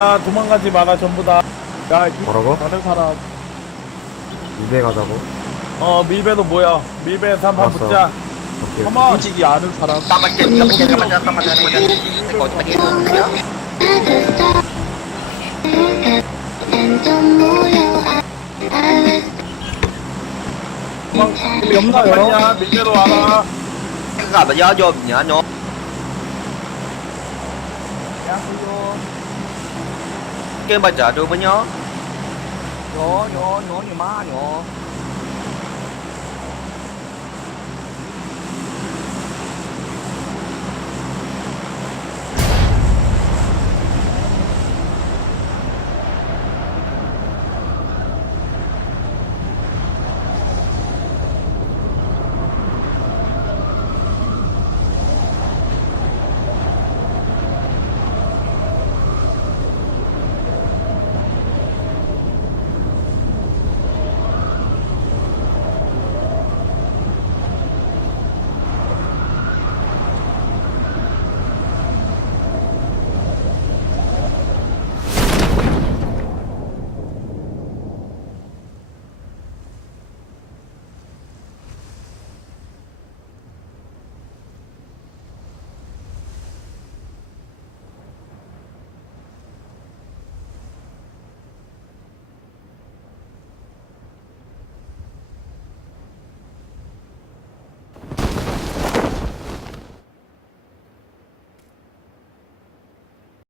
도망가지 마라 전부 다. 야, 뭐라고? 다른 사람. 밀배 가자고? 밀배도 뭐야? 밀배에서 한판 알았어. 붙자. 오케이. 한번 솔직히 아는 사람. 없나요? 밀배로 와라. gặp là do vô nhớ nhớ cái bà chợ tôi mới nhớ nhỏ nhỏ nhỏ như má nhỏ